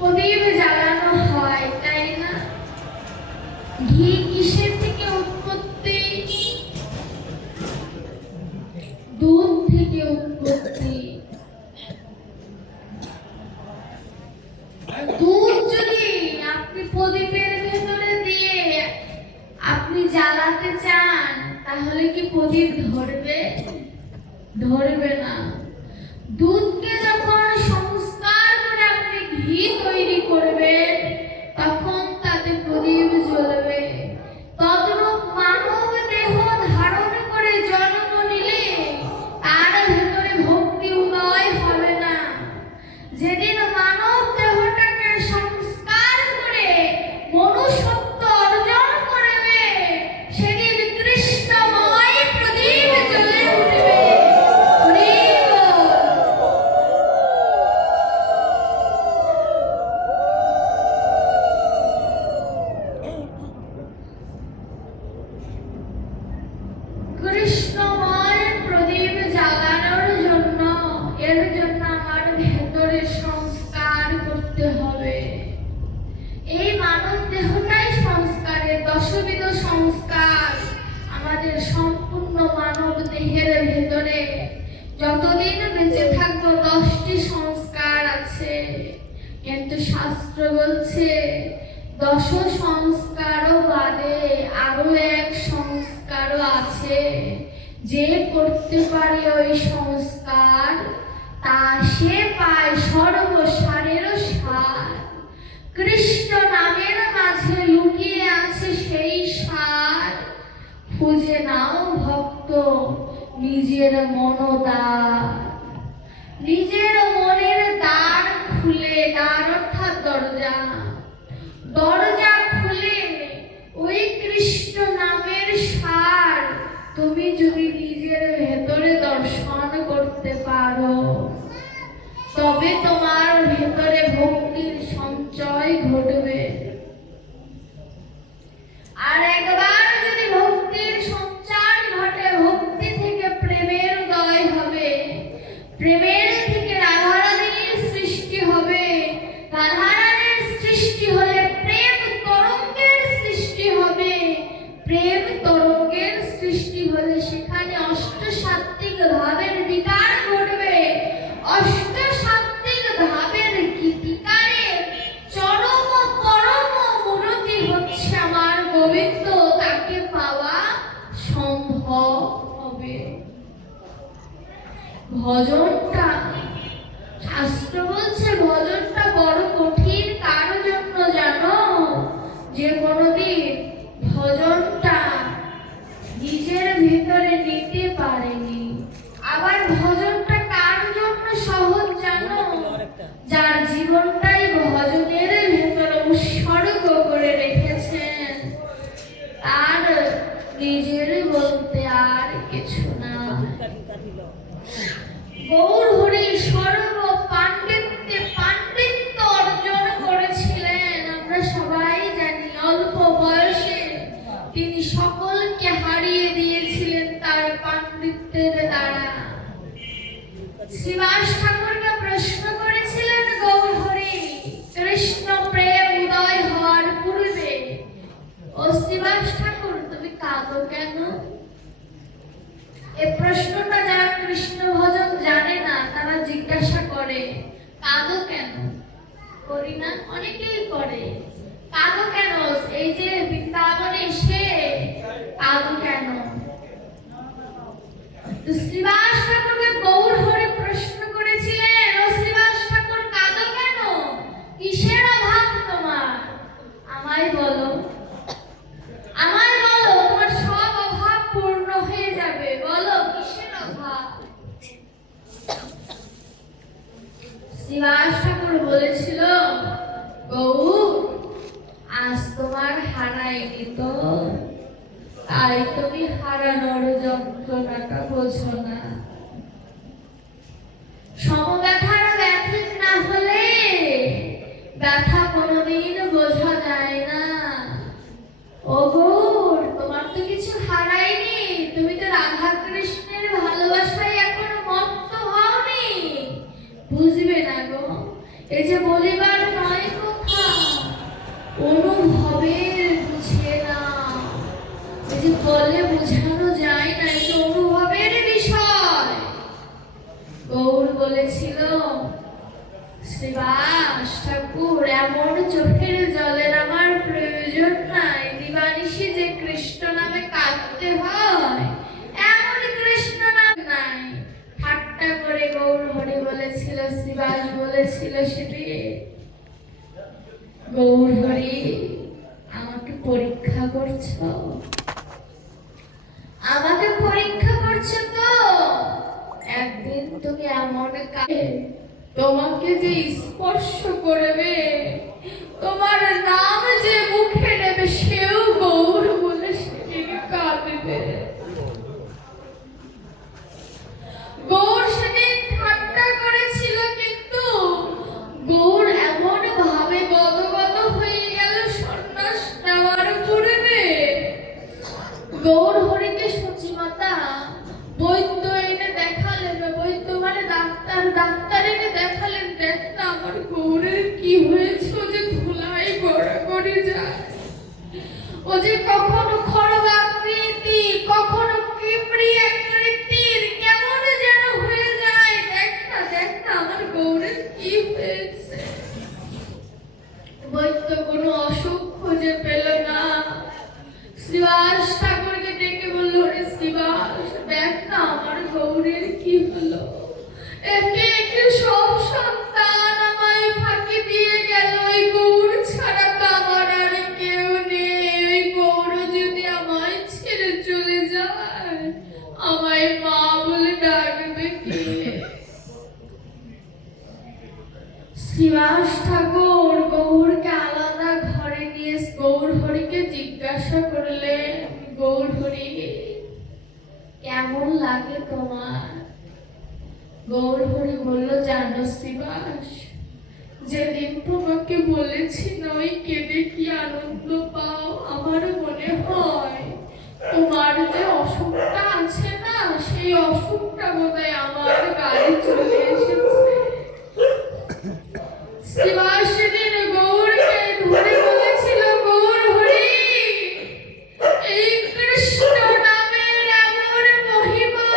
প্রদীপ জ্বালানো হয়, তাই না? ঘি কিসের থেকে উৎপত্তি? দুধ থেকে উৎপত্তি। দুধ যদি আপনি প্রদীপের ভেতরে দিয়ে আপনি জ্বালাতে চান, তাহলে কি প্রদীপ ধরবে? ধরবে না। দুধকে যখন সংস্কার করে আপনি ঘি তৈরি করবেন, তখন তাতে প্রদীপ জ্বলবে। তদ্রূপ মানব দেহ ধারণ করে জন্ম নিলে তার ভেতরে ভক্তি উদয় হবে না। যেদিন মানব দেহটাকে সংস্কার করে মনুষ্যত্ব অর্জন করবে, সেদিন কৃষ্ণময় প্রদীপ জ্বলে উঠবে। কৃষ্ণময় প্রদীপ জ্বালানোর জন্য, এর জন্য আমার ভেতরে সংস্কার করতে হবে। এই মানব দেহটাই সংস্কারের দশবিধ সংস্কার। আমাদের সম্পূর্ণ মানব দেহের ভেতরে যতদিন বেঁচে থাকবো 10টি সংস্কার আছে, কিন্তু শাস্ত্র বলছে 10 সংস্কারও বাদে আরো এক সংস্কারও আছে। যে করতে পারে ওই সংস্কার, তা সে পায় সর্বসারেরও সার। কৃষ্ণ নামের মাঝে লুকিয়ে আছে সেই সার। খুঁজে নাও ভক্ত নিজের মনদ্বার। নিজের মনের দ্বার খুলে, দ্বার অর্থাৎ দরজা, দরজা খুলে ওই কৃষ্ণ নামের সার তুমি যদি নিজের ভেতরে দর্শন করতে পারো, তবে তোমার ভেতরে ভক্তির সঞ্চয় ঘটবে। আর একবার যদি ভক্তির সঞ্চার ঘটে, ভক্তি থেকে প্রেমের উদয় হবে, প্রেমের থেকে রাধারানীর সৃষ্টি হবে, রাধারানীর সৃষ্টি হলে প্রেম তরঙ্গের সৃষ্টি হবে, প্রেম তরঙ্গের সৃষ্টি হলে সেখানে অষ্টসাত্ত্বিক ভাবের বিকার ঘটবে। অষ্টসাত্ত্বিক ভাবের গীতিকারে চরম পরম মূরতি হচ্ছে আমার গোবিন্দ। তাকে পাওয়া সম্ভব হবে। ভজনটা, শাস্ত্র বলছে ভজনটা বড় কঠিন। কার জন্য জানো? যে কোনোদিন ভজনটা নিজের ভিতরে নিতে পারেনি। আবার ভজনটা কার জন্য সহজ জানো? যার জীবনটাই ভজনের ভেতরে উৎসর্গ করে রেখেছেন, তার নিজের বলতে আর কিছু না। গৌর হরি সর্ব পাণ্ডিত্যে পাণ্ডিত্য অর্জন করেছিলেন। আমরা সবাই জানি অল্প বয়সে তিনি সকলকে হারিয়ে দিয়েছিলেন তার পাণ্ডিত্যের দ্বারা। শ্রীবাস ঠাকুরকে প্রশ্ন করেছিলেন গৌর হরি কৃষ্ণ প্রেম উদয় হওয়ার পূর্বে, ও শ্রীবাস ঠাকুর তুমি কাঁদো কেন? এই প্রশ্নটা যারা কৃষ্ণ ভজন জানে না তারা জিজ্ঞাসা করে, কাঁদো কেন? করি না? অনেকেই করে। কাঁদো কেন? এই যে বৃন্দাবনে এসে কাঁদো কেন? তো শ্রীবাস ঠাকুরকে গৌর হরি প্রশ্ন করেছিলেন, ও শ্রীবাস ঠাকুর কাঁদো কেন? কিসের অভাব তোমার? আমায় বলো, আমায় বলো, তোমার সব অভাব পূর্ণ হয়ে যাবে। বলো কিসের অভাব? শ্রীবাস ঠাকুর বলেছিল, গৌর আজ তোমার হারাইনি তো, তাই তুমি হারানোর যন্ত্রণাটা বোঝো না। সমব্যথার ব্যথিত না হলে ব্যথা কোনোদিন বোঝা যায় না। ও গৌর, তোমার তো কিছু হারায়নি, তুমি তো রাধা কৃষ্ণের ভালোবাসায় এখনো মত্ত হওনি। বুঝবে না গো, এই যে বলিবার নয় অনুভবের বুঝে না, এই যে বলে বোঝানো যায় না, এটা অনুভবের বিষয়। গৌর বলেছিল, শ্রীবাস ঠাকুর, এমন চোখের জলের আমার প্রয়োজন নাই, দিবানিশি যে কৃষ্ণ নামে কাঁদতে হয় এমন কৃষ্ণ নাম নাই। ঠাট্টা করে গৌর হরি বলেছিল, শ্রীবাস বলেছিল, সেটি গৌর হরি আমাকে পরীক্ষা করছো, আমাকে পরীক্ষা করছো তো? একদিন তুমি এমন কাজে তোমাকে যে স্পর্শ করবে, তোমার নাম যে মুখে নেবে, সেও গৌর বলে সেদিন কাঁদবে। গৌর সেদিন ঠাট্টা করেছিল, কিন্তু গৌর এমন ভাবে গদগদ হয়ে গেল সন্ন্যাস নেওয়ার পূর্বে। গৌর হরিকে সচিমাতা বৈদ্য এনে দেখালেন, বৈদ্য মানে ডাক্তার, ডাক্তার এনে দেখালেন, দেখ না আমার গৌরের কি হয়েছে, ও যে ধুলাই গড়াগড়ি যায়, ও যে কখনো খড়গাকৃতি, কখনো কিমড়ি আকৃতির, কেমন যেন হয়ে যায়, দেখ না আমার গৌরের কি হয়েছে। বৈদ্য কোনো অসুখ খুঁজে পেল না। শ্রীবাস ঠাকুরকে ডেকে বলল, রে শ্রীবাস, দেখ না আমার গৌরের কি হলো, একে একে সব সন্তান আমায় ফাঁকি দিয়ে গেল, ওই গৌর ছাড়া তো আমার আর কেউ নেই, ওই গৌর যদি আমায় ছেড়ে চলে যায় আমায় মা বলে ডাকবে কে? শ্রীবাস ঠাকুর গৌরকে আলাদা ঘরে নিয়ে গৌর হরিকে জিজ্ঞাসা করলেন, গৌর হরি কেমন লাগে তোমার? গৌর হরি বলল, জানো শ্রীবাস, যেদিন তোমাকে বলেছি নয় কেঁদে কি আনন্দ পাও, আমার মনে হয় তোমার যে অসুখটা আছে না, সেই অসুখটা বোধহয় আমার গায়ে চলে এসেছে। শ্রীবাস সেদিন গৌরকে ধরে বলেছিল, গৌর হরি, এই কৃষ্ণ নামের এমন মহিমা,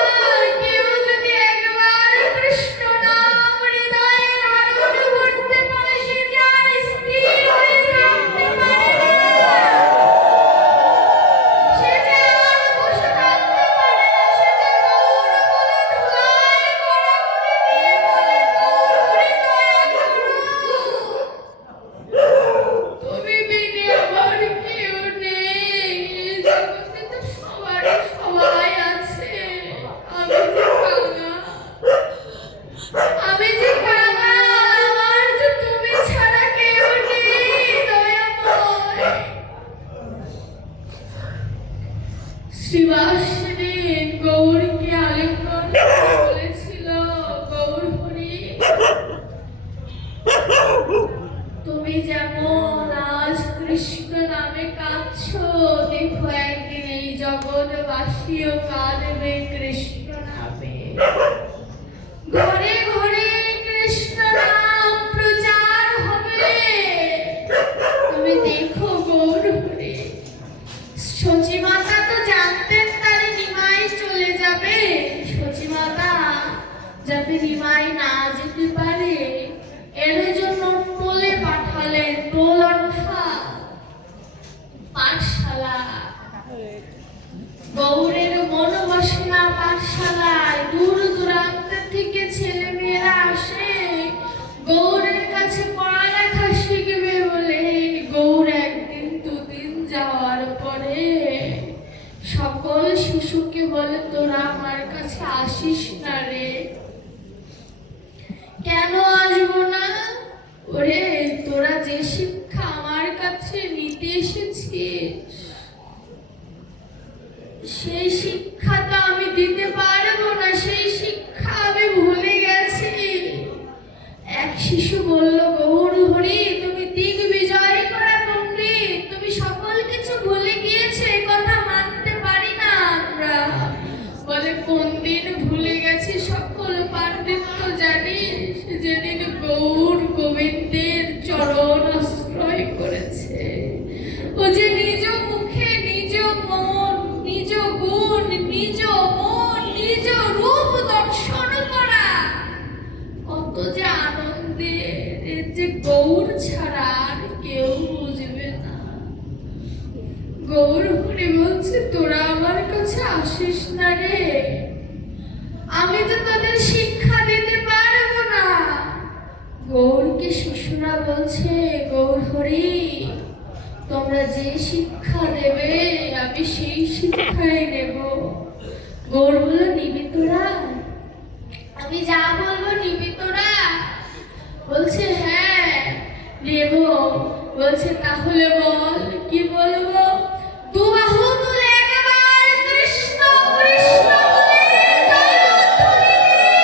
কেউ যদি একবার কৃষ্ণ নাম হৃদয়ে ধারণ করতে পারে, সে যে আর স্থির হয়ে থাকতে পারে না, সে যে আর বসে থাকতে পারে না, সে যে গৌর বলে ধুলায় গড়াগড়ি দিয়ে বলে, গৌর হরি দয়া করো, তুমি বিনে আমার কেউ নেই, এই জগতে তো সবারই সবাই আছে, আমি যে কাঙাল, আমি যে কাঙাল, আমার যে তুমি ছাড়া কেউ নেই, দয়াময়। শ্রীবাস সেদিন গৌরকে আলিঙ্গন করে বলেছিল, গৌর হরি, তুমি যেমন আজ কৃষ্ণ নামে কাঁদছো, দেখো একদিন এই জগৎবাসীও কাঁদবে কৃষ্ণ নামে, ঘরে ঘরে কৃষ্ণ নাম প্রচার হবে, তুমি দেখো গৌর হরি। সচিমাতা তো জানতেন তারে নিমাই চলে যাবে, সচিমাতা যাতে নিমাই না যেতে পারে এর জন্য টোলে পাঠালেন, টোল অর্থাৎ পাঠশালা। গৌরের মনোবাসনা পাঠশালায় দূর দূরান্ত থেকে ছেলে মেয়েরা আসে গৌরের কাছে পড়ালেখা শিখবে বলে। গৌর একদিন দুদিন যাওয়ার পরে সকল শিশুকে বলে, তোরা আমার কাছে আসিস না রে। কেন আসবো না? ওরে, তোরা যে শিক্ষা আমার কাছে নিতে এসেছিস সেই শিক্ষা তো আমি দিতে পারবো না, সেই শিক্ষা আমি ভুলে গেছি। এক শিশু বলল, গৌর হরি, তুমি দিগ্বিজয় করা পণ্ডিত, তুমি সকল কিছু ভুলে গিয়েছো, এই কথা মানতে পারি না আমরা। বলে, কোন দিন ভুলে গেছি? সকল পাণ্ডিত্য জানিস যেদিন গৌর গোবিন্দের চরণ অস্ত্র আসিস না রে, আমি তো তোদের শিক্ষা দিতে পারবো না। গৌরকে শিশুরা বলছে, গৌর হরি তোমরা যে শিক্ষা দেবে আমি সেই শিক্ষাই নেব। গৌর বলল, নিবি তোরা? আমি যা বলবো নিবি তোরা? বলছে হ্যাঁ নেব। বলছে তাহলে বল কি বলবো? দু বাহু তুলে একবার কৃষ্ণ কৃষ্ণ বলে জয়ধ্বনি দিলে।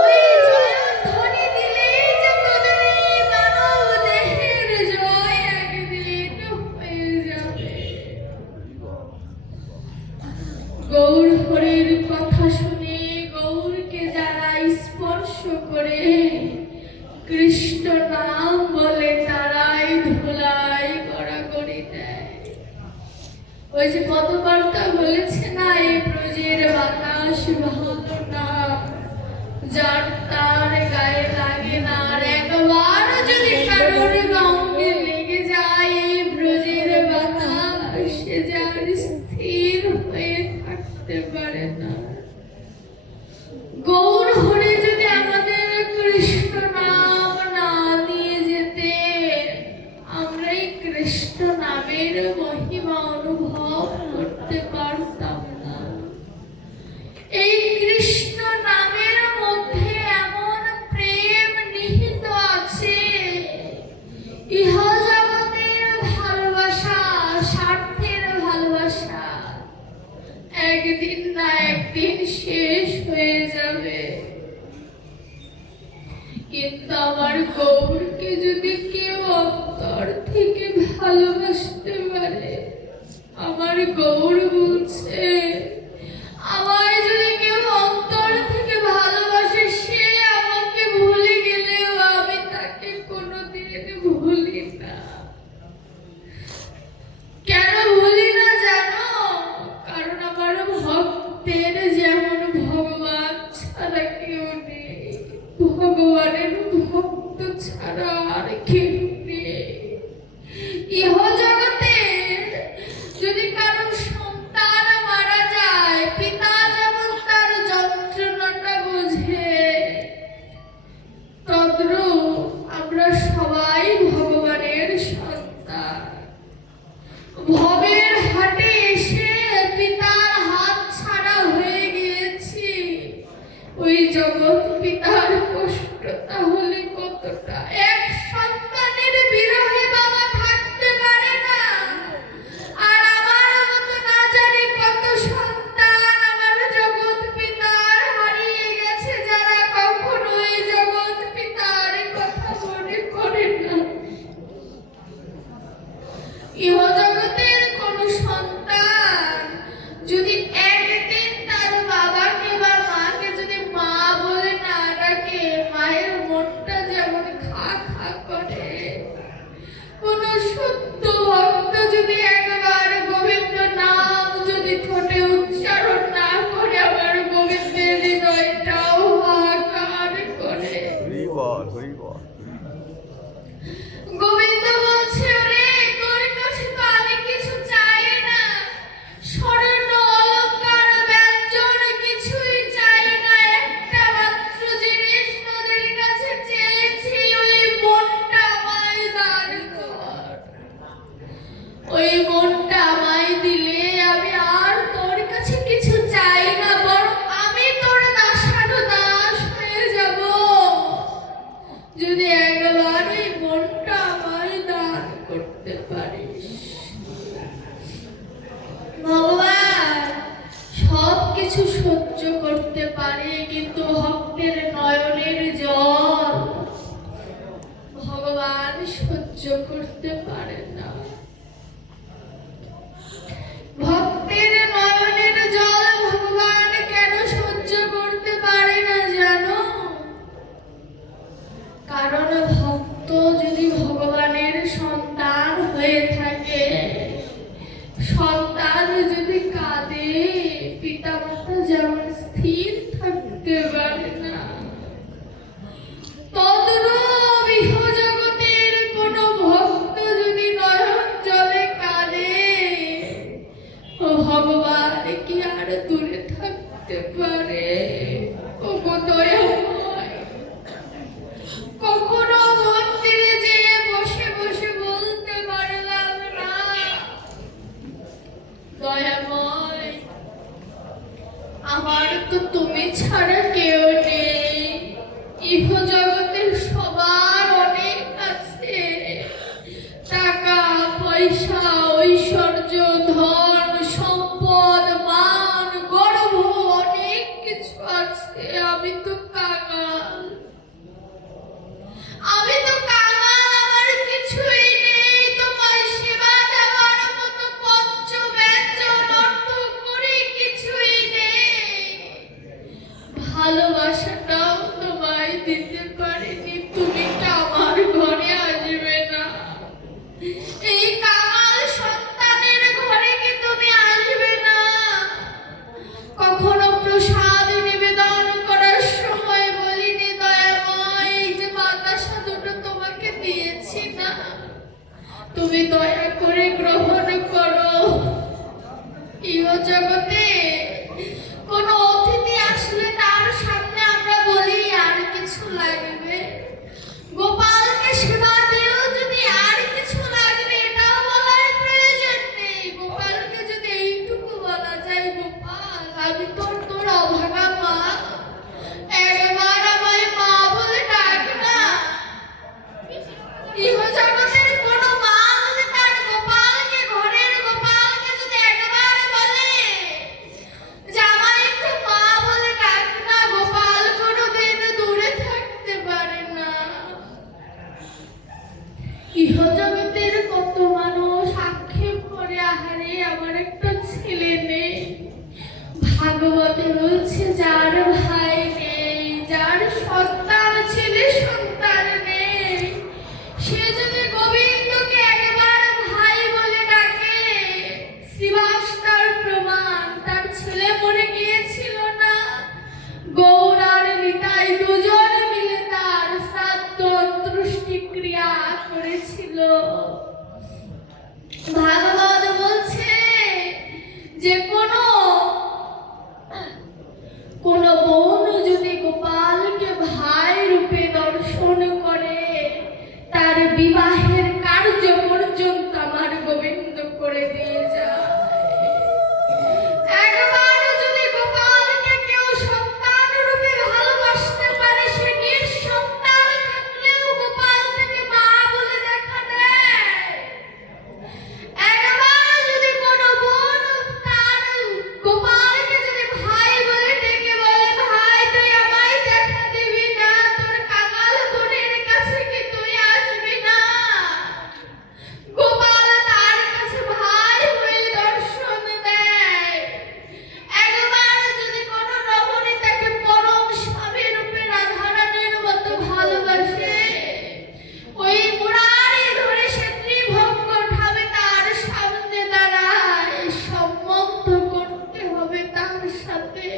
ওই জয়ধ্বনি দিলেই যে তোদের এই মানব দেহের জয় একদিন হয়ে যাবে। গৌর হরির কথা শুনে গৌরকে যারা স্পর্শ করে কৃষ্ণ নাম বলে তারাই ধুলাই গড়াগড়ি দেয়। ওই যে পদকর্তা বলেছে না, এই ব্রজের বাতাস ভালো না, যার তার গায়ে লাগে না। আর একবার যদি কারোর গায়ে লেগে যায় এই ব্রজের বাতাস, সে যার স্থির হয়ে থাকতে পারে না। গৌর হরি যদি আমাদের কৃষ্ণ নাম না নিয়ে যেতে, আমরা এই কৃষ্ণ নামের মহিমা অনুভব করতে পারতাম না। এই কৃষ্ণ নামের মধ্যে এমন প্রেম নিহিত আছে, ইহ জগতের ভালোবাসা, স্বার্থের ভালোবাসা একদিন না একদিন শেষ হয়ে যাবে। কিন্তু আমার গৌরকে যদি কেউ অন্তর থেকে ভালোবাসতে পারে, আমার গৌর বলছে আমায় যদি কেউ অন্তর থেকে ভালোবাসে, সে আমাকে ভুলে গেলেও আমি তাকে কোনোদিন ভুলি না। কেন ভুলি না জানো? কারণ আমার ভক্তের যেমন ভগবান ছাড়া কেউ নেই, ভগবানের ভক্ত ছাড়া আর কেউ নেই। ইহ জগতের যদি কারো সন্তান মারা যায়, পিতা যেমন তার যন্ত্রণাটা বোঝে, তদ্রূপ আমরা সবাই ভগবানের সন্তান। ভবের হাটে এসে পিতার হাত ছাড়া হয়ে গিয়েছি, ওই জগৎ পিতার কষ্ট তাহলে কতটা! এক সন্তানের বিরহে বাবা থাকতে পারে না। আর আমার মতো না জানি কত সন্তান আমার জগৎ পিতার হারিয়ে গেছে, যারা কখনো এই জগৎ পিতার কথা মনে করে না। ইহ জগতের কোন সন্তান যদি একদিন তার বাবাকে বা মাকে যদি মা বলে না ডাকে, মায়ের মনটা যেমন খা খা করে। কোন শুদ্ধ ভক্ত যদি একবার গোবিন্দ নাম যদি ঠোঁটে উচ্চারণ না করে, আমার গোবিন্দের হৃদয়টাও হাহাকার করে। গোবিন্দ বলছে, ওরে তোর কাছে তো আমি কিছু চাই না, স্বর্ণ অলংকার ব্যঞ্জন কিছুই চাই না। একটা মাত্র জিনিস তোদের কাছে চেয়েছি, ওই মনটা আমায় দান কর। ওই মনটা আমায় দিলে আমি আর তোর কাছে কিছু চাই না, বরং আমি তোর দাসানুদাস হয়ে যাব। যদি একবার ওই মনটা আমায় দান করতে পারিস। ভগবান সব কিছু সহ্য করতে পারে, কিন্তু ভক্তের নয়নের জল ভগবান সহ্য করতে পারে না। ভক্তের নয়নের জল ভগবান কেন সহ্য করতে পারে না জানো? কারণ ভক্ত যদি ভগবানের সন্তান হয়ে থাকে, সন্তান যদি কাঁদে, পিতা মাতা যেমন স্থির থাকতে পারে না, তদ্রূপ ইহ জগতের কোন ভক্ত যদি নয়ন জলে কাঁদে, ঐশ্বর্য, ধন সম্পদ, মান, গর্ব, অনেক কিছু আছে। আমি তো কাঙাল, আমার কিছুই নেই। তোমার সেবা দেওয়ার মতো পঞ্চ ব্যঞ্জন অর্থ করি কিছুই নেই। ভালোবাসাটাও তোমায় দিতে পারিনি, তুমি তো আমার ঘরে আসবে না। এই কাঙাল সন্তানের ঘরে কি তুমি আসবে না? কখনো প্রসাদ নিবেদন করার সময় বলিনি, দয়াময় এই যে বাতাসা দুটো তোমাকে দিয়েছি না, তুমি দয়া করে গ্রহণ করো। ইহ জগতে কোনো অতিথি আসলে তার সামনে আমরা বলি আর কিছু লাগবে, গোপালকে সেবা দিয়েও যদি আর কিছু লাগবে এটাও বলার প্রয়োজন নেই। গোপালকে যদি এইটুকু বলা যায়, গোপাল আমি তোর অভাগা মা, একবার আমায় মা বলে ডাক না। ইহ জগতের কোনো মা যদি তার গোপালকে, ঘরের গোপালকে যদি একবার বলে যে আমায় একটু মা বলে ডাক না, গোপাল কোনোদিন দূরে থাকতে পারে না। ইহ জগতের কত মানুষ আক্ষেপ করে, আহারে আমার একটা ছেলে নেই। ভাগবতে বলছে যার ভাই নেই, যার সন্তান ছেলে সন্তান নেই, সে যদি গোবিন্দকে একবার ভাই বলে ডাকে, শ্রীবাস তার প্রমাণ। তার ছেলে মরে গিয়েছিল না, গৌর আর নিতাই দুজন মিলে তার শ্রাদ্ধ অন্ত্যেষ্টি ক্রিয়া করেছিল। ভাগবত বলছে যে কোন বোন যদি গোপালকে ভাই রূপে দর্শন করে, তার বিবাহের কার্য পর্যন্ত আমার গোবিন্দ করে দিয়ে যায়। একবার যদি গোপালকে কেউ সন্তান রূপে ভালোবাসতে পারে, সে নিঃসন্তান থাকলেও গোপাল তাকে মা বলে দেখা দেয়। একবার যদি কোনো বোন তার গোপালকে যদি ভাই বলে ডেকে বলে, ভাই তুই আমায় দেখা দিবি না, তোর কাঙাল বোনের কাছে কি তুই আসবি না, গোপাল তার কাছে ভাই হয়ে দর্শন দেয়। একবার যদি কোনো রমণী তাকে পরম স্বামী রূপে রাধারানীর মতো ভালোবাসে, ওই মুরারি ধরে সে ত্রিভঙ্গ ঠাবে তার সামনে দাঁড়ায়, সম্বন্ধ করতে হবে তার সাথে।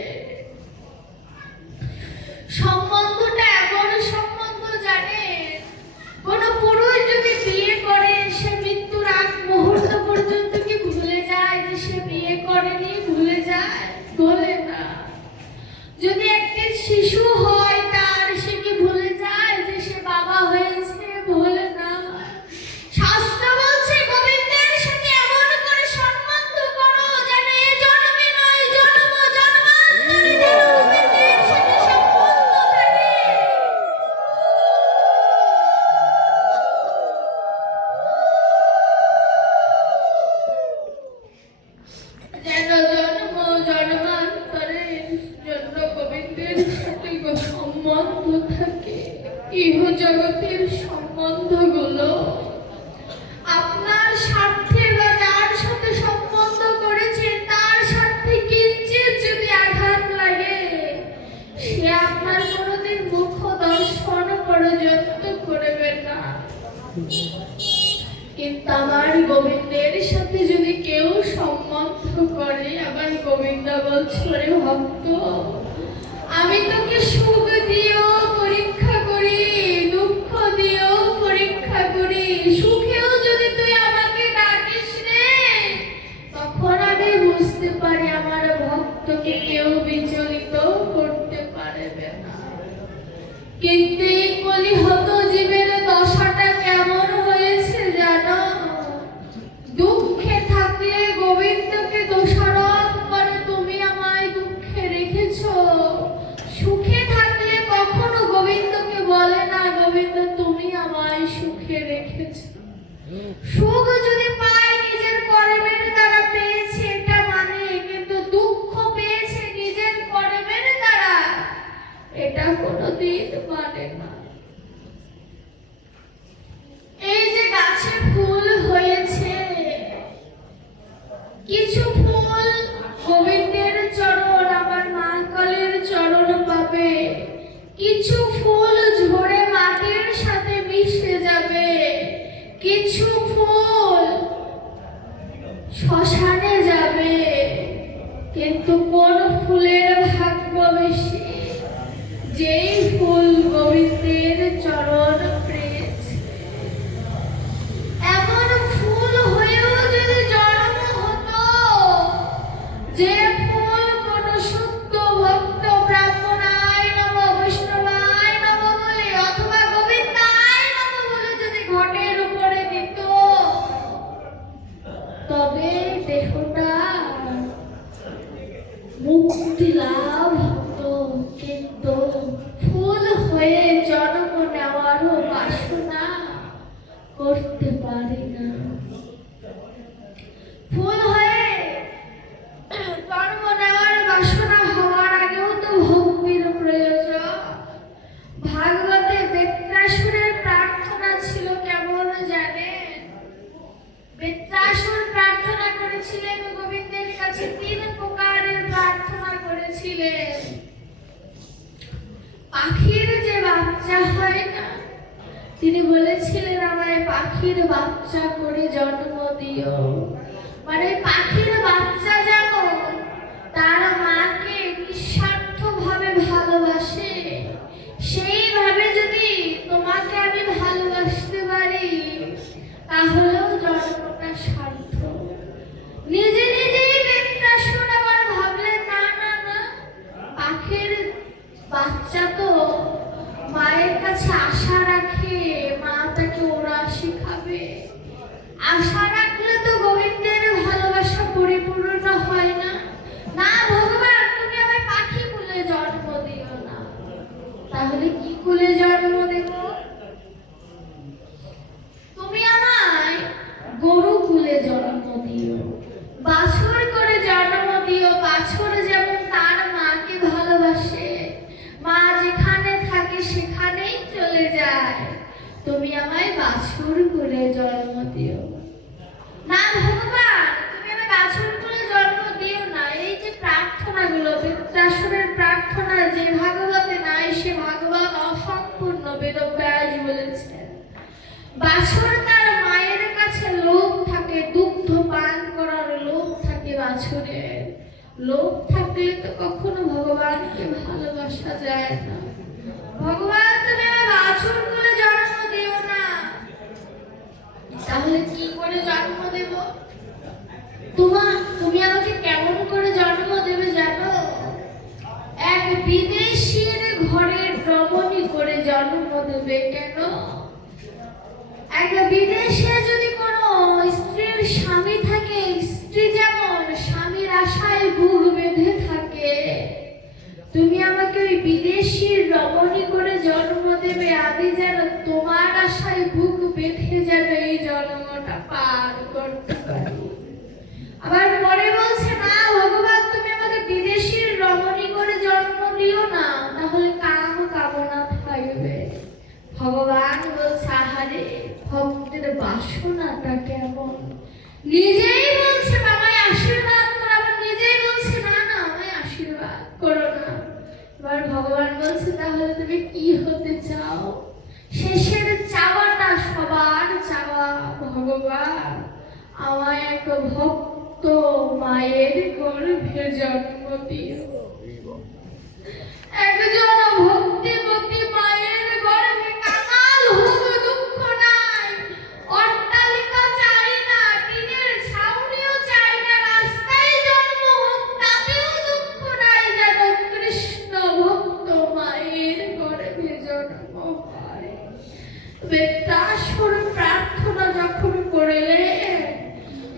সম্বন্ধটা এমন সম্বন্ধ জানেন, কোন পুরুষ যদি বিয়ে করে সে মৃত্যুর আগ মুহূর্ত পর্যন্ত কি ভুলে যায় যে সে বিয়ে করেনি? ভুলে যায়? ভুলে না। যদি একটি শিশু হয় তার, সে কি ভুলে যায় যে সে বাবা হয়েছে? ভুলে না। শাস্ত্র বলছে গোবিন্দের সাথে এমন করে সম্বন্ধ করো যেন এ জন্মে নয় জন্ম জন্মান্তরে যেন গোবিন্দের সাথে সম্বন্ধ থাকে। যেন জন্ম জন্মান্তরের জন্য গোবিন্দের সাথে সম্বন্ধ থাকে। ইহ জগতের সম্বন্ধগুলো আপনার স্বার্থে বা যার সাথে সম্বন্ধ করেছেন তার স্বার্থে কিঞ্চিত যদি আঘাত লাগে, সে আপনার কোনোদিন মুখ দর্শন পর্যন্ত করবে না। কিন্তু আমার গোবিন্দের সাথে যদি কেউ সম্বন্ধ করে, আবার গোবিন্দ বলছে, রে ভক্ত আমি তোকে সুখ দিয়েও পরীক্ষা করি, দুঃখ দিয়েও পরীক্ষা করি, সুখেও যদি তুই আমাকে ডাকিস রে, তখন আমি বুঝতে পারি আমার ভক্তকে কেউ বিচলিত করতে পারবে না। কিন্তু এই কলিহত জীবের দশাটা কেমন হয়েছে জানো? দুঃখে থাকলে গোবিন্দকে দোষারোপ করে, তুমি আমায় দুঃখে রেখেছো। সুখে থাকলে কখনো গোবিন্দকে বলে না, গোবিন্দ তুমি আমায় সুখে রেখেছো। সুখ যদি পায় করতে পারি না। ফুল হয়ে জন্ম নেওয়ার বাসনা হওয়ার আগেও তো ভক্তির প্রয়োজন। ভাগবতে বেত্রাসুরের প্রার্থনা ছিল কেমন জানেন? বেত্রাসুর প্রার্থনা করেছিলেন গোবিন্দের কাছে, 3 প্রকারের প্রার্থনা করেছিলেন। পাখির যে বাচ্চা হয় না, তিনি বলেছিলেন আমায় পাখির বাচ্চা করে জন্ম দিও। মানে পাখির বাচ্চা যেমন তার মাকে নিঃস্বার্থভাবে ভালোবাসে, সেইভাবে যদি তোমাকে আমি ভালোবাসতে পারি তাহলেও জন্মটা সার্থক। নিজে নিজেই বেত্রাসুর আবার ভাবলেন না না না, পাখির বাচ্চা তো মায়ের কাছে আশা রাখে, মা তাকে ওরা শেখাবে। আশা রাখলে তো গোবিন্দের ভালোবাসা পরিপূর্ণ হয় না। না ভগবান, তুমি আমায় পাখি কুলে জন্ম দিও না। তাহলে কি কুলে জন্ম দেব? তুমি আমায় গরু কুলে জন্ম দিও, বাছুর করে জন্ম দিও। বাছুর যেমন তার মাকে ভালোবাসে, মা যেখানে থাকে সেখানেই চলে যায়, তুমি আমায় বাছুর করে জন্ম দিও। না ভগবান, তুমি আমায় বাছুর করে জন্ম দিও না। এই যে প্রার্থনাগুলো, বেত্রাসুরের প্রার্থনা যে ভাগবতে নাই, সে ভাগবত অসম্পূর্ণ, বেদব্যাস বলেছেন। বাছুর তার মায়ের কাছে লোভ থাকে, দুগ্ধ পান করার লোভ থাকে বাছুরের। লোভ থাকলে তো কখনো ভগবানকে ভালোবাসা যায় না। ভগবান, তুমি আমার বাছুর করে জন্ম দিও না। তাহলে কি করে জন্ম দেব? তুমি আমাকে কেমন করে জন্ম দেবে জানো? এক বিদেশীর ঘরের রমণী করে জন্ম দেবে। কেন? এক বিদেশে যদি কোনো স্ত্রীর স্বামী থাকে, স্ত্রী যেমন স্বামীর আশায় বুক বেঁধে থাকে, তুমি আমাকে ওই বিদেশির রমণী করে জন্ম দেবে। আমি যেন তোমার আশায় বুক বেঁধে যেন এই জন্মটা পার করতে পারি। আবার পরে বলছে, না ভগবান, তুমি আমাকে বিদেশির রমণী করে জন্ম দিও না, তাহলে কাম কামনা থাকবে। ভগবান বলছে, আহারে ভক্তের বাসনাটা কেমন। নিজেই বলছে আমায় আশীর্বাদ করো, আবার নিজেই বলছে না না আমায় আশীর্বাদ করো না। এবার ভগবান বলছে, তাহলে তুমি কি হতে চাও? শেষের চাওয়াটা সবার চাওয়া, ভগবান আমায় এক ভক্ত মায়ের গর্ভে জন্ম দিও। একজন ভক্তিমতী মায়ের গর্ভে, কাঙাল হোক দুঃখ নাই, অট্টালিকা চাই না, টিনের ছাউনিও চাই না, রাস্তায় জন্ম হোক তাতেও দুঃখ নাই, যেন কৃষ্ণ ভক্ত মায়ের গর্ভে জন্ম হয়। বেত্রাসুর প্রার্থনা যখন করলেন,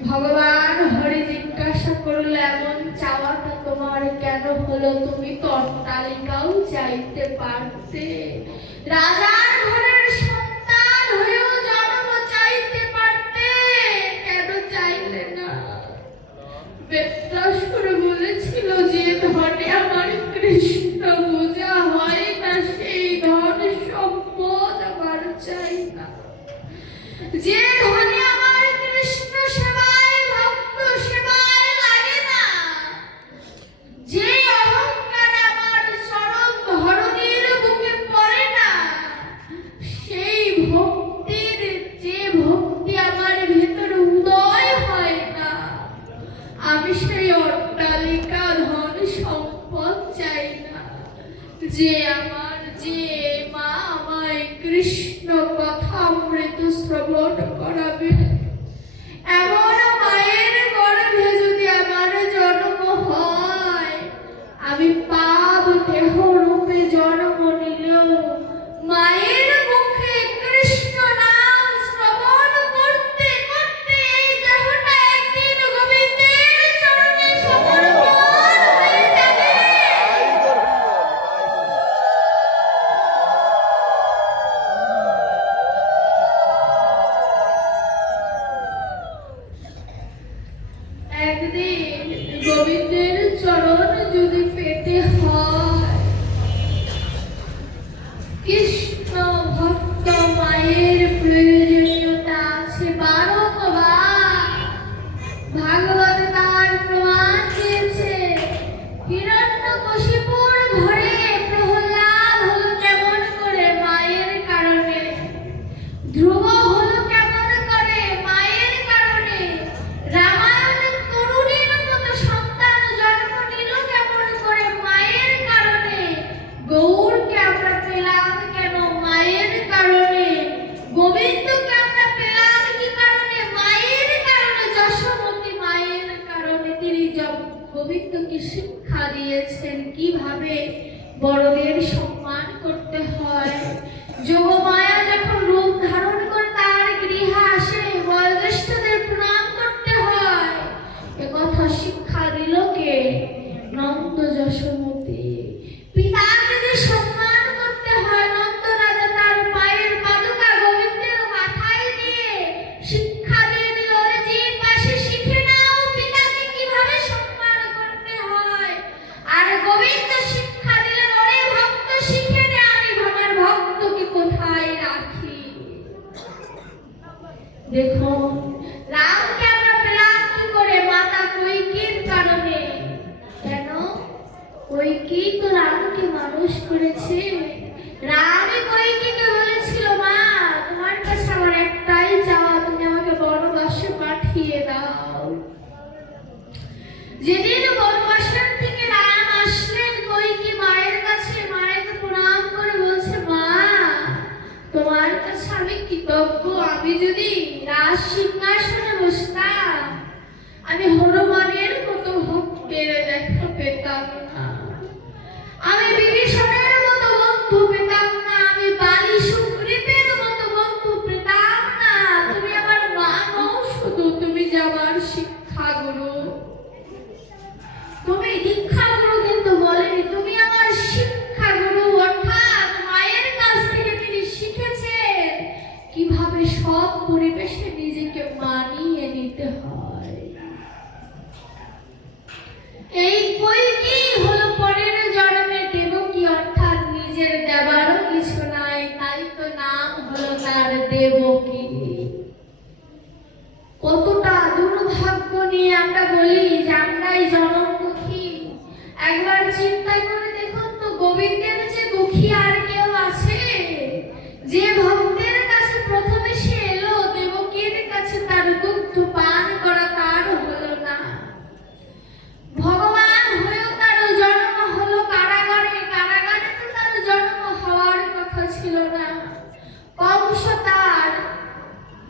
ভগবান হরি জিজ্ঞাসা করলে, এমন চাওয়াটা তোমার কেন হলো? তুমি তো অট্টালিকাও চাইতে পারতে, রাজার ঘরের সন্তান হয়েও জন্ম চাইতে পারতে, কেন চাইলে না? বেত্রাসুর বলেছিল, যে ধনে আমার কৃষ্ণ পূজা হয় না, সেই ধন সম্পদ আমার চাই না। যে ধনে আমার কৃষ্ণ সেবায় ভক্ত সেবায় লাগে না, যে অহংকার আমার চরণ ধরণীর বুকে পড়ে না, সেই ভক্তির যে ভক্তি আমার ভেতরে উদয় হয় না, আমি সেই অট্টালিকা ধন সম্পদ চাই না। যে মা আমায় কৃষ্ণ কথা অমৃত শ্রবণ করাবে, এমন মায়ের গর্ভে যদি আমার জন্ম হয়, আমি পাপ দেহ রূপে জন্ম নিলেও মায়ের মুখে কৃষ্ণ নাম শ্রবণ করতে করতে এই দেহটা একদিন গোবিন্দের চরণে সমর্পণ হয়ে যাবে। ধ্রুব হলো কেমন করে মায়ের কারণে, রামায়ণের তরুণীর মতো সন্তান জন্ম নিল কেমন করে মায়ের কারণে, গৌরকে আমরা পেলাম কেন মায়ের কারণে, গোবিন্দকে আমরা পেলাম কি কারণে মায়ের কারণে, যশোমতী মায়ের কারণে। তিনি গোবিন্দকে শিক্ষা দিয়েছেন কিভাবে বড়দের সম্মান করতে হয়। যোগমায়া যখন রূপ ধারণ করে তার গৃহে আসে, বয়োজ্যেষ্ঠদের প্রণাম করতে হয়, একথা শিক্ষা দিল কে? নন্দ যশোমতী। পিতাকে যে সম্মান করতে হয়, নন্দ রাজা তার পায়ের পাদুকা গোবিন্দের মাথায় দিয়ে শিক্ষা দিয়ে দিল, ওরে যে পাশে শিখে নাও পিতাকে কিভাবে সম্মান করতে হয়। আর গোবিন্দ শিক্ষা দিলেন, ওরে ভক্ত শিখে নে আমি আমার ভক্তকে কোথায় রাখি। দেখুন রামকে আমরা পেলাম কি করে? মাতা কৈকেয়ীর কারণে। কেন? কৈকেয়ী তো রামকে মানুষ করেছে। রামই কৈকেয়ীকে বলেছিল, মা তোমার কাছে আমার একটাই চাওয়া, তুমি আমাকে বনবাসে পাঠিয়ে দাও। যেদিন বনবাসের থেকে রাম আসলেন কৈকেয়ী মায়ের কাছে, মায়েরকে প্রণাম করে বলছে, মা তোমার কাছে আমি কৃতজ্ঞ, আমি যদি রাজ সিংহাসনে বসতাম আমি হনুমানের মতো ভক্তের দেখা পেতাম না, আমি বিভীষণের মতো বন্ধু পেতাম না, আমি বালি সুগ্রীবের মতো বন্ধু পেতাম না। তুমি আমার মা নও শুধু, তুমি যে আমার শিক্ষাগুরু। তুমি দীক্ষাগুরু কিন্তু বলেনি, তুমি আমার শিক্ষাগুরু। অর্থাৎ মায়ের কাছ থেকে তিনি শিখেছেন কিভাবে সব পরিবেশে নিজেকে মানিয়ে নিতে হয়। এই কৈকেয়ী হলো পরের জন্মে দেবকী, অর্থাৎ নিজের দেবারও কিছু নাই, তাই তো নাম হলো তার দেবকী। কতটা দুর্ভাগ্য নিয়ে আমরা বলি যে আমরাই জনমুখী। একবার চিন্তা করে দেখুন তো, গোবিন্দের যে দুঃখী আর কেউ আছে? যে ভক্তের কাছে প্রথমে সে এলো, দেবকীর কাছে তার দুগ্ধ পান করা তার হলো না। ভগবান হয়েও তার জন্ম হলো কারাগারে, কারাগারে তো তার জন্ম হওয়ার কথা ছিল না। কংস তার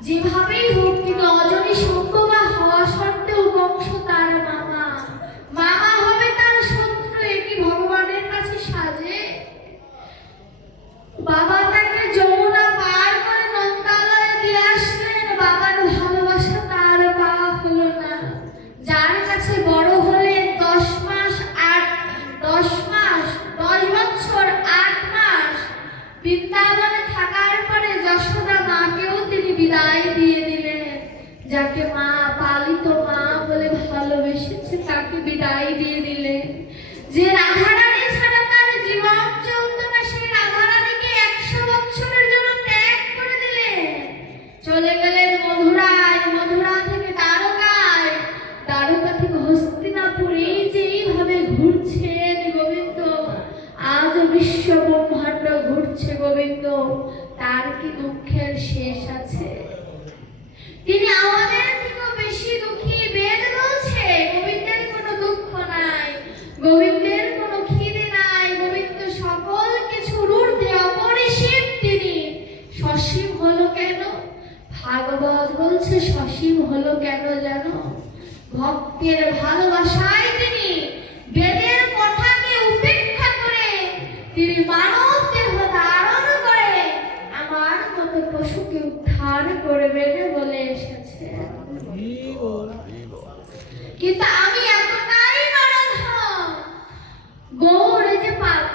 যেভাবেই হোক কিন্তু অজনী সম্ভবা হওয়া সত্ত্বেও কংস তার মামা, মামা হবে তার শত্রু, এটি ভগবানের কাছে সাজে? বাবা তাকে যমুনা পার করে নন্দালয়ে দিয়ে আসলেন, বাবার ভালোবাসা তার পাওয়া হলো না। যার কাছে বড় হলেন 10 বছর 8 মাস বৃন্দাবনে থাকার পরে যশোদা মাকেও তিনি বিদায় দিয়ে দিলেন। যাকে মা পালিত মা বলে ভালোবেসেছে তাকে বিদায় দিয়ে দিলেন। যে রাধারানী ছাড়া তার জীবন চলত না, সেই রাধারানীকে 100 বছরের জন্য ত্যাগ করে দিলেন। চলে গেলেন মধুরায়, মধুরা থেকে দ্বারকায়, দ্বারকা থেকে হস্তিনাপুরে। যেইভাবে ঘুরছেন গোবিন্দ, আজ বিশ্ব ব্রহ্মাণ্ড ঘুরছে গোবিন্দ, তার কি দুঃখের শেষ আছে? তিনি আমাদের থেকেও বেশি দুঃখী। বেদ বলছে গোবিন্দের কোনো দুঃখ নাই, গোবিন্দের কোনো খিদে নাই, গোবিন্দ সকল কিছুর ঊর্ধ্বে অপরিসীম। তিনি সসীম হলো কেন? ভাগবত বলছে সসীম হলো কেন জানো? ভক্তের ভালোবাসায় তিনি বেদের কথাকে উপেক্ষা করে তিনি মানব দেহ ধারণ করে আমার মতো পশুকে উদ্ধার করবেন বলে এসেছে। কিন্তু আমি এতটাই নরধম, গৌর যে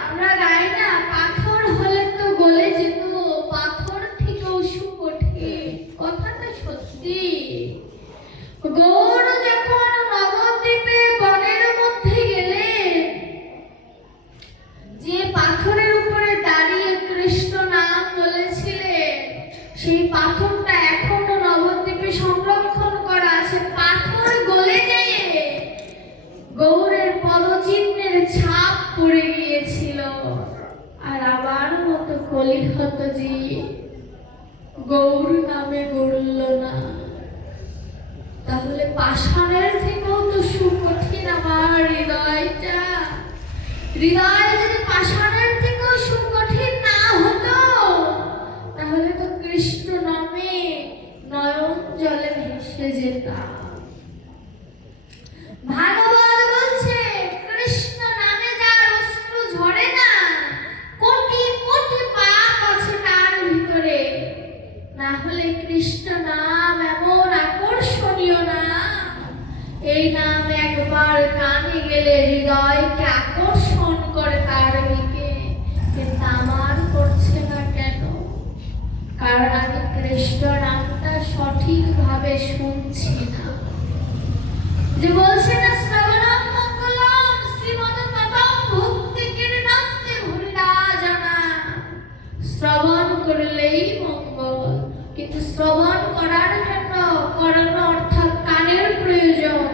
আমরা গাই না, পাথর হলে তো গলে যেত, পাথর থেকেও সুকঠিন। কথাটা সত্যি। গৌর যখন নবদ্বীপে বনের মধ্যে গেলেন, যে পাথরের উপরে দাঁড়িয়ে কৃষ্ণ নাম বলেছিলেন, সেই পাথরটা এখনো নবদ্বীপে সংরক্ষণ করা আছে। পাথর গলে যেয়ে গৌর নামে গড়ল না, তাহলে পাষাণের থেকেও তো সুকঠিন আমার হৃদয়টা। হৃদয় যদি পাষাণের থেকেও সুকঠিন না হতো, তাহলে তো কৃষ্ণ নামে নয়ন জলে ভেসে যেতাম। ভাগবত বলছে কৃষ্ণ নামে যার অশ্রু ঝরে না, কোটি কোটি পাপ আছে তার ভিতরে। না হলে কৃষ্ণ নাম এমন আকর্ষণীয় নাম, এই নাম একবার কানে গেলে হৃদয়কে আকর্ষণ করে তার দিকে। কিন্তু আমার করছে না কেন? কারণ আমি কৃষ্ণ নামটা সঠিকভাবে শুনছি না। যে বলছে না শ্রবণম মঙ্গলম শ্রীমদ ততম ভক্তি কীর্ণন্তে ভুরিরা জানা, শ্রবণ করলেই মঙ্গল। কিন্তু শ্রবণ করার জন্য কর্ণ অর্থাৎ কানের প্রয়োজন।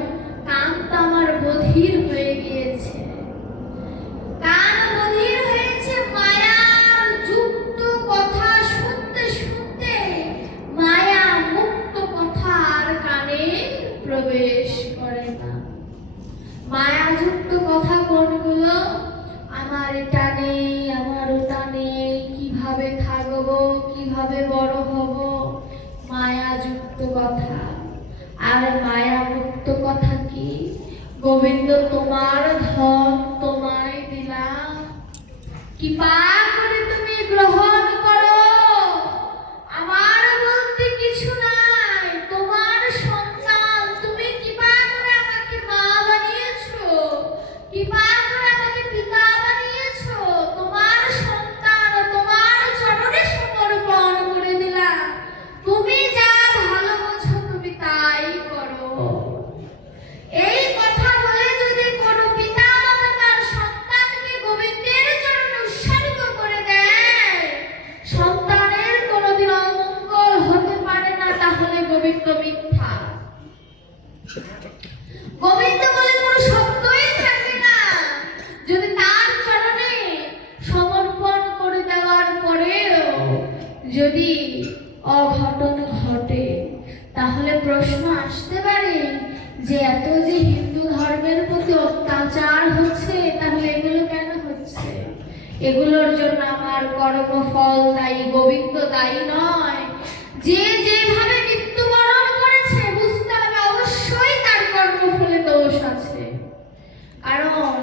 কান তো আমার বধির হয়ে গিয়েছে, কান বধির হয়েছে মায়ার যুক্ত কথা শুনতে শুনতে। মায়া মুক্ত কথা আর কানে প্রবেশ করে না। মায়াযুক্ত কথা কোনগুলো? আমার এটা নেই, আমার ওটা নেই, কিভাবে থাকবো, কিভাবে বড় হব, মায়াযুক্ত কথা। আর মায়ামুক্ত কথা কি? গোবিন্দ তোমার ধন তোমায় দিলাম, কৃপা করে তুমি গ্রহণ করো। আমার বলতে কিছু নাই, তোমার সন্তান, তুমি কৃপা করে আমাকে মা বানিয়েছো, কৃপা করে আমাকে পিতা বানিয়েছো। তোমার সন্তান তোমার চরণে সমর্পণ করে দিলাম। তুমি যা ভালো বোঝো তুমি তাই করো। এই কথা বলে যদি কোনো পিতা মাতা তার সন্তানকে গোবিন্দের চরণে উৎসর্গ করে দেয়, সন্তানের কোনোদিন অমঙ্গল হতে পারে না। তাহলে গোবিন্দ মিথ্যা, গোবিন্দ বলে কোনো শব্দই থাকবে না। যদি তার চরণে সমর্পণ করে দেওয়ার পরেও যদি অঘটন ঘটে, তাহলে প্রশ্ন আসতে পারে যে এত যে হিন্দু ধর্মের প্রতি অত্যাচার হচ্ছে, তাহলে এগুলো কেন হচ্ছে? এগুলোর জন্য আমার কর্মফল দায়ী, গোবিন্দ দায়ী নয়। যে যেভাবে মৃত্যুবরণ করেছে বুঝতে হবে অবশ্যই তার কর্মফলে দোষ আছে। কারণ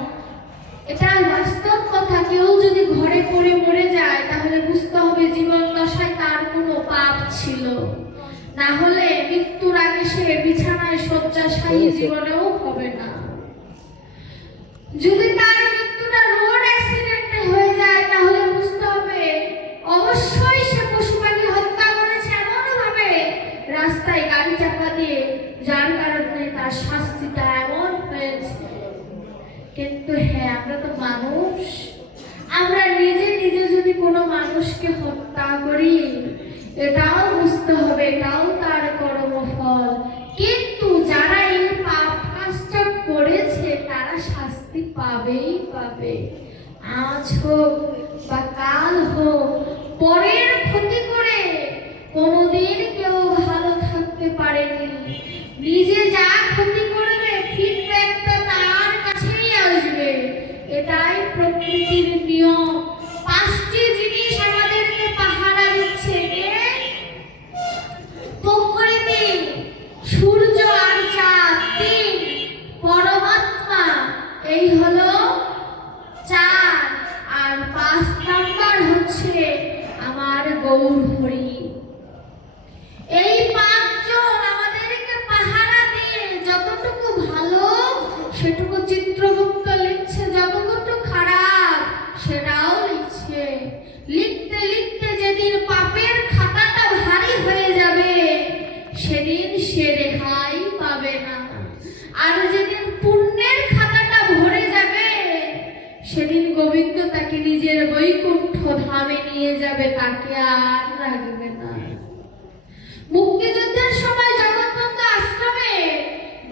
এটা বাস্তব কথা, কেউ যদি ঘরে পড়ে মরে যায় তাহলে বুঝতে হবে জীবন দশায় তার কোনো পাপ ছিল। না হলে মৃত্যুর আগে সে বিছানায় শয্যাশায়ী জীবনেও হবে না। যদি তার মৃত্যুটা রোড অ্যাক্সিডেন্টে হয়ে যায় তাহলে বুঝতে হবে অবশ্যই সে পশু পাখি হত্যা করেছে এমন ভাবে রাস্তায় গাড়ি চাপা দিয়ে, যার কারণে তার শাস্তিটা এমন হয়েছে। কিন্তু হ্যাঁ, আমরা তো মানুষ, আমরা নিজে নিজে যদি কোনো মানুষকে হত্যা করি, এটাও বুঝতে হবে এটাও তার কর্মফল। কিন্তু যারা এই পাপ কাজটা করেছে তারা শাস্তি পাবেই পাবে। আজ হোক বা কাল হোক, পরের ক্ষতি করে কোনোদিন কেউ ভালো থাকতে পারেনি। নিজে যা ক্ষতি করবে ফিডব্যাকটা তার কাছেই আসবে। এটাই প্রকৃতির নিয়ম। পাঁচটি জিনিস আমাদেরকে পাহারা দিচ্ছে, প্রকৃতি, সূর্য আর চাঁদ, তিন, পরমাত্মা, এই হলো চার, আর 5 নাম্বার হচ্ছে আমার গৌর হরি। এই 5 জন আমাদেরকে পাহারা দিয়ে যতটুকু ভালো সেটুকু চিত্রগুপ্ত লিখছে, যতটুকু খারাপ সেটাও লিখছে। লিখতে লিখতে যেদিন পাপের খাতাটা ভারী হয়ে যাবে সেদিন সে রেহাই পাবে না। আর যেদিন পুণ্যের খাতাটা ভরে যাবে সেদিন গোবিন্দ তাকে নিজের বৈকুণ্ঠ ধামে নিয়ে যাবে, তাকে আর রাখবে না। মুক্তিযুদ্ধের সময় জগৎবন্ধু আশ্রমে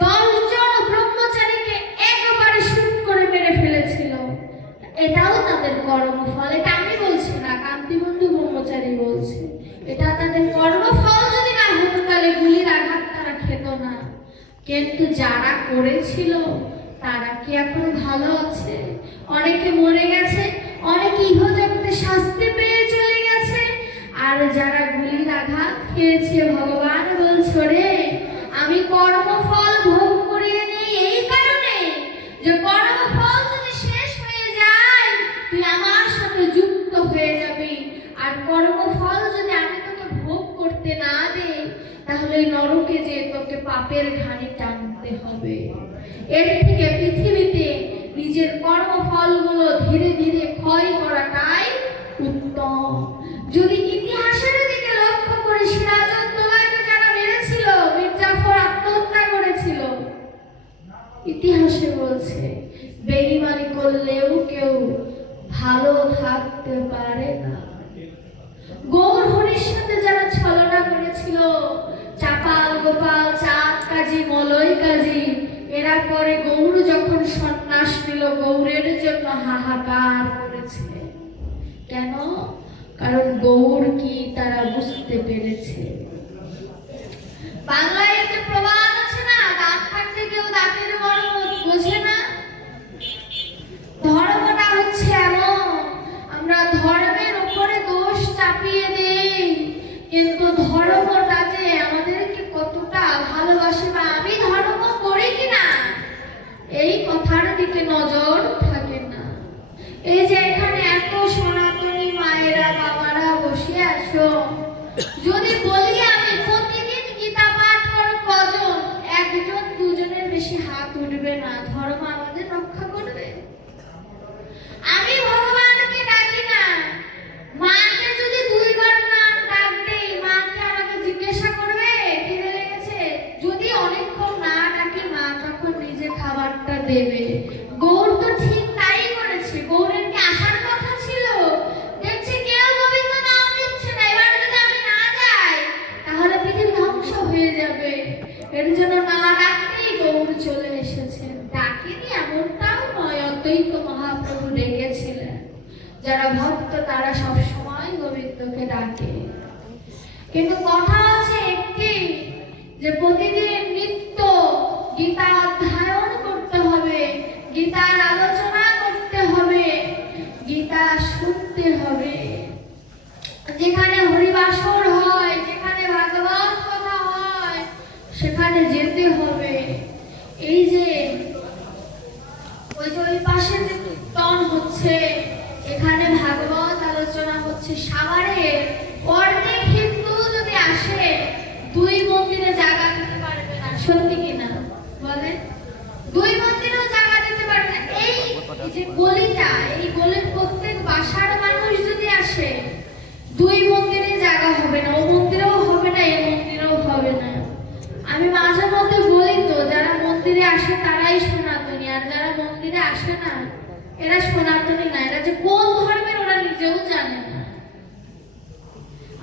10 জন ব্রহ্মচারীকে একবারে শুট করে মেরে ফেলেছিল। এটাও তাদের কর্মফল। এটা আমি বলছি না, কান্তিবন্ধু ব্রহ্মচারী বলছে। এটা তাদের কর্মফল যদি না হতো তাহলে গুলির আঘাত তারা খেত না। কিন্তু যারা করেছিল তারা কি এখন ভালো আছে? অনেকে মরে গেছে, অনেকে ইহজগতে শাস্তি পেয়ে চলে গেছে। আর যারা গুলির আঘাত খেয়েছে, ভগবান বলছে রে আমি কর্মফল ভোগ করিয়ে নেই এই কারণে যে কর্মফল যদি শেষ হয়ে যায় তুই আমার সাথে যুক্ত হয়ে যাবি। আর কর্মফল যদি আমি তোকে ভোগ করতে না দেই তাহলে নরকে যে তোকে পাপের ঘানি টানতে হবে। এর থেকে পৃথিবীতে নিজের কর্মফলগুলো ধীরে ধীরে ক্ষয় করাটাই উত্তম। যদি ইতিহাসের দিকে লক্ষ্য করে সিরাজউদ্দৌলাকে যারা মেরেছিল, মীর জাফর আত্মহত্যা করেছিল, ইতিহাসে বলছে বেঈমানি করলেও কেউ ভালো থাকতে পারে না। গৌর হরির সাথে যারা ছলনা করেছিল, চাপাল গোপাল, চাঁদ কাজী, মলয় কাজী, এরা পরে গৌর যখন সন্ন্যাস নিল গৌরের জন্য হাহাকার করেছে। কেন? কারণ গৌর কি তারা বুঝতে পেরেছে। বাংলায় একটা প্রবাদ আছে না, দাঁত থাকতে কেউ দাঁতের মর্ম বোঝে না। ধর্মটা হচ্ছে এমন, আমরা ধর্মের উপরে দোষ চাপিয়ে দেই, কিন্তু ধর্মটা যে আমাদেরকে কতটা ভালোবাসে বা আমি ধর্ম করি কিনা এই কথার দিকে নজর থাকে না। এই যে এখানে এত সনাতনী মায়েরা বাবারা বসে আছো, যদি বলি আমি প্রতিদিন গীতা পাঠ করো কজন, একজন দুজনের বেশি হাত উঠবে না। ধর্ম আমাদের রক্ষা করবে? আমি ভগবানকে ডাকি না, মাকে যদি দুইবার নাম ডাক দেই মাকে আমাকে জিজ্ঞাসা করবে খিদে লেগেছে? যদি অনেকক্ষণ না ডাকি মা তখন নিজে খাবারটা দেবে। গৌর তো ঠিক তাই করেছে। গৌরের কি আসার কথা ছিল? দেখছে কেউ গোবিন্দ নাম দিচ্ছে না, এবার যদি আমি না যাই তাহলে পৃথিবী ধ্বংস হয়ে যাবে। এর জন্য না ডাকতেই গৌর চলে এসেছেন। ডাকেনি এমনটাও নয়, অদ্বৈত মহাপ্রভু ডেকেছিলেন। যারা ভক্ত তারা সব সময় গোবিন্দকে ডাকে। কিন্তু কথা আছে একটি, যে প্রতিদিন নিত্য গীতা অধ্যয়ন করতে হবে, গীতার আলোচনা করতে হবে, গীতা শুনতে হবে। যেখানে হরিবাসর হয়, যেখানে ভাগবত কথা হয় সেখানে যেতে হবে। এই যে ওই পাশে যে কীর্তন হচ্ছে, এখানে ভাগবত আলোচনা হচ্ছে, সাভারের অর্ধেক হিন্দু যদি আসে দুই মন্দিরে জায়গা দিতে পারবে না। সত্যি কিনা বলেন? দুই মন্দিরেও জায়গা দিতে পারবে না। এই যে গলিটা, এই গলির প্রত্যেক বাসার মানুষ যদি আসে দুই মন্দিরে জায়গা হবে না। ও মন্দিরেও হবে না, এই মন্দিরেও হবে না। আমি মাঝে মধ্যে বলি তো, যারা মন্দিরে আসে তারাই সনাতনী, আর যারা মন্দিরে আসে না এরা সনাতনী না। এরা যে কোন ধর্মের ওরা নিজেও জানে না।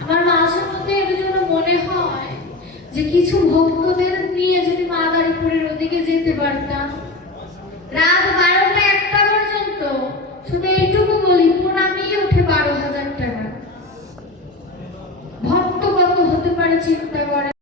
আমার মাঝে মধ্যে এর জন্য মনে হয় যে কিছু ভক্তদের নিয়ে যদি মাদারীপুরের ওদিকে যেতে পারতাম, রাত 12টা 1টা পর্যন্ত শুধু এইটুকু বলি প্রণামই ওঠে 12,000 টাকা। ভক্ত কত হতে পারে চিন্তা করে।